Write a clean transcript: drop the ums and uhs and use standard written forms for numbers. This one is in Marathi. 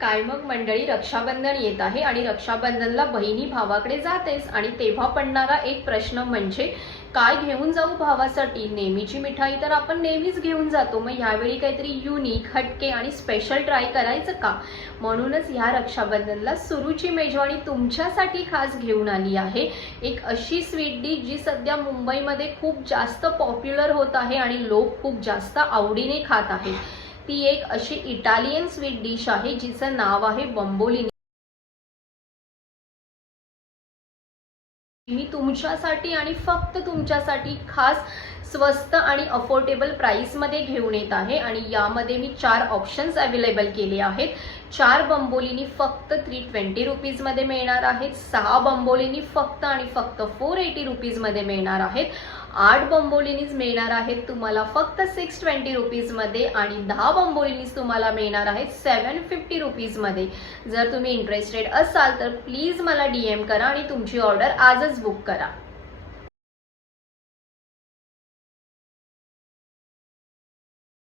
काय मग मंडळी, रक्षाबंधन येत आहे आणि रक्षाबंधनला बहिणी भावाकडे जातेच आणि तेव्हा पडणारा एक प्रश्न म्हणजे काय घेऊन जाऊ भावासाठी. नेहमीची मिठाई तर आपण नेहमीच घेऊन जातो, मग यावेळी काहीतरी युनिक, हटके आणि स्पेशल ट्राय करायचं का. म्हणूनच ह्या रक्षाबंधनला सुरुची मेजवानी तुमच्यासाठी खास घेऊन आली आहे. एक अशी स्वीट डिश जी सध्या मुंबईमध्ये खूप जास्त पॉप्युलर होत आहे आणि लोक खूप जास्त आवडीने खात आहेत. ती एक अशी इटालियन स्वीट डिश आहे जिचं नाव आहे बंबोलिनी. मी तुमच्यासाठी आणि फक्त तुमच्यासाठी खास स्वस्त आणि अफोर्डेबल प्राइसमध्ये घेऊन येत आहे आणि यामध्ये मी 4 ऑप्शन्स अवेलेबल केले आहेत. 4 बंबोलिनी फक्त 320 रुपीजमध्ये मिळणार आहेत. 6 बंबोलिनी फक्त आणि फक्त 480 रुपीजमध्ये मिळणार आहेत. 8 बंबोलिनीज मिळणार आहेत तुम्हाला फक्त 620 रुपीजमध्ये आणि 10 बंबोलिनीज तुम्हाला मिळणार आहेत 750 रुपीजमध्ये. जर तुम्ही इंटरेस्टेड असाल तर प्लीज मला DM करा आणि तुमची ऑर्डर आजच बुक करा.